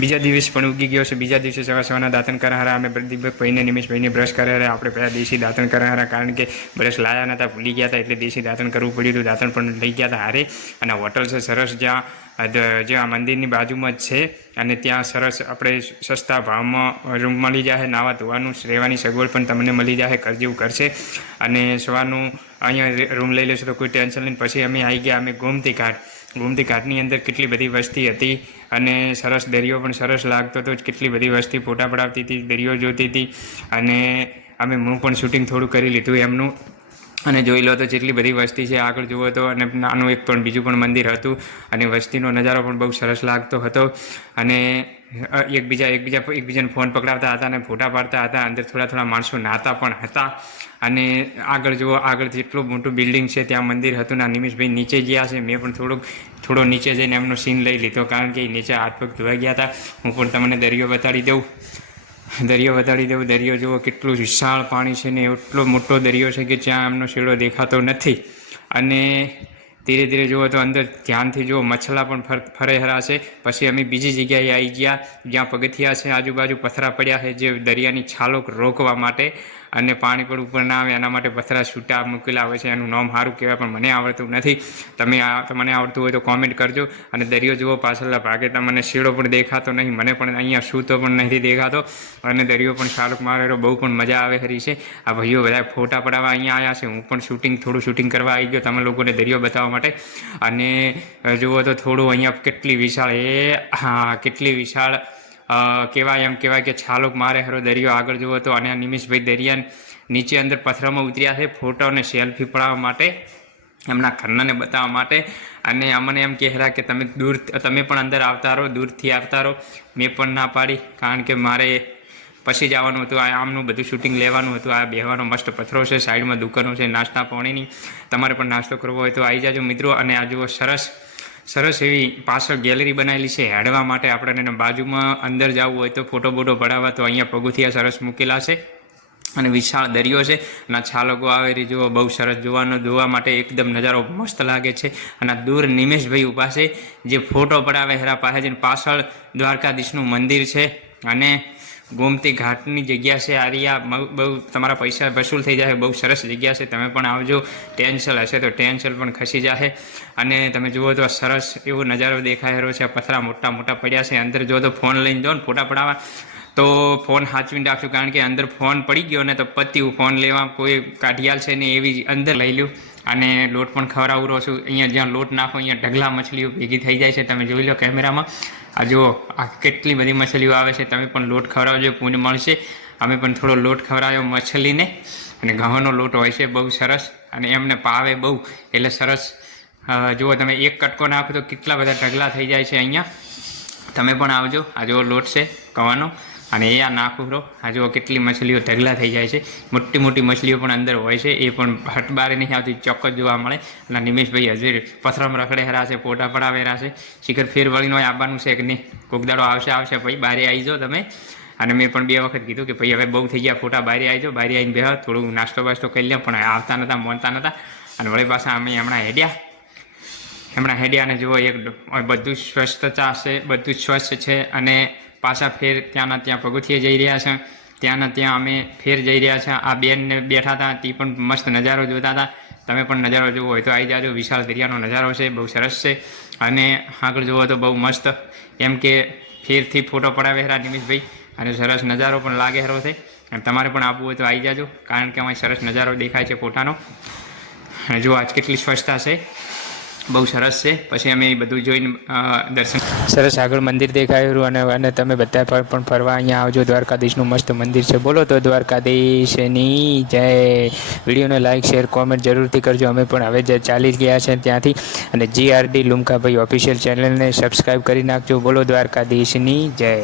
બીજા દિવસ પણ ઉગી ગયો છે। બીજા દિવસે સવારના દાંતણ કર્યા હારા અમે પ્રદીપભાઈને નિમેશભાઈને બ્રશ કર્યા રહ્યા। આપણે પહેલાં દેશી દાંતણ કર્યા હારા, કારણ કે બ્રશ લાયા નહોતા, ભૂલી ગયા હતા, એટલે દેશી દાંતણ કરવું પડ્યું હતું। દાંતણ પણ લઈ ગયા હતા હારે। અને હોટલ છે સરસ, જ્યાં મંદિરની બાજુમાં જ છે, અને ત્યાં સરસ આપણે સસ્તા ભાવમાં રૂમ મળી જાય, નાવા ધોવાનું રહેવાની સગવડ પણ તમને મળી જાય, ઘર જેવું કરશે। અને સવારનું અહીંયા રૂમ લઈ લેશો તો કોઈ ટેન્શન નહીં। પછી અમે આવી ગયા અમે ગોમતી ઘાટની અંદર કેટલી બધી વસ્તી હતી, અને સરસ દરિયો પણ સરસ લાગતો હતો। કેટલી બધી વસ્તી ફોટા પડાવતી હતી, દરિયો જોતી હતી, અને હું પણ શૂટિંગ થોડું કરી લીધું એમનું। અને જોઈ લો તો જેટલી બધી વસ્તી છે, આગળ જુઓ તો, અને નાનું એક પણ બીજું પણ મંદિર હતું, અને વસ્તીનો નજારો પણ બહુ સરસ લાગતો હતો। અને એકબીજાને ફોન પકડાવતા હતા અને ફોટા પાડતા હતા। અંદર થોડા માણસો નાહતા પણ હતા। અને આગળ જુઓ, આગળ જેટલું મોટું બિલ્ડિંગ છે ત્યાં મંદિર હતું ના। નિમેશભાઈ નીચે ગયા છે, મેં પણ થોડો નીચે જઈને એમનો સીન લઈ લીધો, કારણ કે નીચે હાથ પગ ધોવાઈ ગયા હતા। હું પણ તમને દરિયો બતાડી દઉં। દરિયો જુઓ કેટલું વિશાળ પાણી છે ને, એટલો મોટો દરિયો છે કે જ્યાં એમનો શેડો દેખાતો નથી। અને ધીરે ધીરે જુઓ તો અંદર ધ્યાનથી જુઓ, મછલા પણ ફરેહરા છે। પછી અમે બીજી જગ્યાએ આવી ગયા જ્યાં પગથિયા છે, આજુબાજુ પથરા પડ્યા છે, જે દરિયાની છાલો રોકવા માટે, અને પાણી પણ ઉપર ના આવે એના માટે પથરા છૂટા મૂકેલા હોય છે। એનું નામ સારું કહેવાય, પણ મને આવડતું નથી। તમને આવડતું હોય તો કોમેન્ટ કરજો। અને દરિયો જુઓ, પાછળના ભાગે તમને શેડો પણ દેખાતો નહીં, મને પણ અહીંયા સૂતો પણ નથી દેખાતો। અને દરિયો પણ શાલક મારેલો, બહુ પણ મજા આવે ખરી છે। આ ભાઈઓ બધા ફોટા પડાવવા અહીંયા આવ્યા છે, હું પણ થોડું શૂટિંગ કરવા આવી ગયો તમે લોકોને દરિયો બતાવવા માટે। અને જુઓ તો થોડું અહીંયા કેટલી વિશાળ કહેવાય કે છાલોક મારે ખરો દરિયો। આગળ જુઓ તો, અને નિમેશભાઈ દરિયા નીચે અંદર પથરામાં ઉતર્યા છે ફોટો અને સેલ્ફી પડાવવા માટે, એમના ઘરનાને બતાવવા માટે। અને અમને એમ કહેરા કે તમે પણ અંદર આવતા રહો, દૂરથી આવતા રહો। મેં પણ ના પાડી, કારણ કે મારે પછી જવાનું હતું, આમનું બધું શૂટિંગ લેવાનું હતું। આ બેહવાનો મસ્ત પથરો છે, સાઈડમાં દુકાનો છે નાસ્તા પાણીની, તમારે પણ નાસ્તો કરવો હોય તો આવી જાજો મિત્રો। અને આ જુઓ સરસ એવી પાછળ ગેલેરી બનાવેલી છે હેડવા માટે। આપણે બાજુમાં અંદર જવું હોય તો ફોટો બોટો પડાવવા તો અહીંયા પગથિયા સરસ મૂકેલા છે, અને વિશાળ દરિયો છે। અને છાલકો આવેલી જુઓ, બહુ સરસ જોવા માટે એકદમ નજારો મસ્ત લાગે છે। અને દૂર નિમેશભાઈ ઊભા છે, જે ફોટો પડાવે હેરા પાસે જઈને। પાછળ દ્વારકાધીશનું મંદિર છે, અને ગોમતી ઘાટની જગ્યા છે આરિયા, બહુ તમારા પૈસા વસૂલ થઈ જાય, બહુ સરસ જગ્યા છે। તમે પણ આવજો, ટેન્શન હશે તો ટેન્શન પણ ખસી જશે। અને તમે જુઓ તો સરસ એવો નજારો દેખાઈ રહ્યો છે, પથરા મોટા પડ્યા છે। અંદર જો તો ફોન લઈને જાઓ ને ફોટા પડાવવા તો ફોન સાચવીને રાખજો, કારણ કે અંદર ફોન પડી ગયો ને તો પત્યું, ફોન લેવા કોઈ કાઢિયાલ છે ને એવી અંદર લઈ લ્યું। અને લોટ પણ ખવડાવું રહ્યો છું, અહીંયા જ્યાં લોટ નાખો અહીંયા ઢગલા મછલીઓ ભેગી થઈ જાય છે, તમે જોઈ લો કેમેરામાં। આ જુઓ, આ કેટલી બધી મછલીઓ આવે છે, તમે પણ લોટ ખવડાવજો, પુણ્ય મળશે। અમે પણ થોડો લોટ ખવડાવ્યો મછલીને, અને ઘઉંનો લોટ હોય છે બહુ સરસ, અને એમને પાવે બહુ, એટલે સરસ। જુઓ તમે એક કટકો નાખો તો કેટલા બધા ઢગલા થઈ જાય છે અહીંયા। તમે પણ આવજો। આ જુઓ લોટ છે ઘઉંનો, અને એ આ નાખું રહો। આ જુઓ કેટલી મછલીઓ ઢગલા થઈ જાય છે, મોટી મછલીઓ પણ અંદર હોય છે, એ પણ હટ બારે નહીં આવતી, ચોક્કસ જોવા મળે। અને નિમેશભાઈ હજી પથરામાં રખડેરા છે, ફોટા પડાવેરા છે, શિખર ફેર વળીનો આવવાનું છે કે નહીં, કોક દાડો આવશે ભાઈ, બારે આવી જાઓ તમે। અને મેં પણ 2 વખત કીધું કે ભાઈ હવે બહુ થઈ ગયા ફોટા, બારે આવી જાઓ, બારે આવીને બેહો, થોડું નાસ્તો બાસ્તો કરી લે, પણ આવતા નહોતા, મોનતા નહોતા। અને વળી પાછા અમે હમણાં હેડ્યા અને જુઓ બધું સ્વચ્છતા છે, બધું સ્વચ્છ છે। અને પાછા ફેર ત્યાંના ત્યાં પગથિયે જઈ રહ્યા છે, ત્યાંના ત્યાં અમે ફેર જઈ રહ્યા છે। આ બેનને બેઠા હતા, તે પણ મસ્ત નજારો જોતા હતા। તમે પણ નજારો જોવો હોય તો આવી જાજો, વિશાળ દરિયાનો નજારો છે, બહુ સરસ છે। અને આગળ જુઓ તો બહુ મસ્ત, એમ કે ફેરથી ફોટો પડાવે હેરા નિમેશભાઈ, અને સરસ નજારો પણ લાગે હેરો છે। અને તમારે પણ આવવું હોય તો આવી જાજો, કારણ કે અમારે સરસ નજારો દેખાય છે ફોટાનો। અને જુઓ આજ કેટલી સ્વચ્છતા છે, બહુ સરસ છે। પછી અમે બધું જોઈને દર્શન સરસ આગળ મંદિર દેખાયું, અને તમે બધા પણ ફરવા અહીંયા આવજો, દ્વારકાધીશનું મસ્ત મંદિર છે। બોલો તો દ્વારકાધીશની જય। વિડીયોને લાઇક શેર કોમેન્ટ જરૂરથી કરજો। અમે પણ હવે ચાલી ગયા છે ત્યાંથી, અને GRD લુમકાભાઈ ઓફિશિયલ ચેનલને સબસ્ક્રાઈબ કરી નાખજો। બોલો દ્વારકાધીશની જય।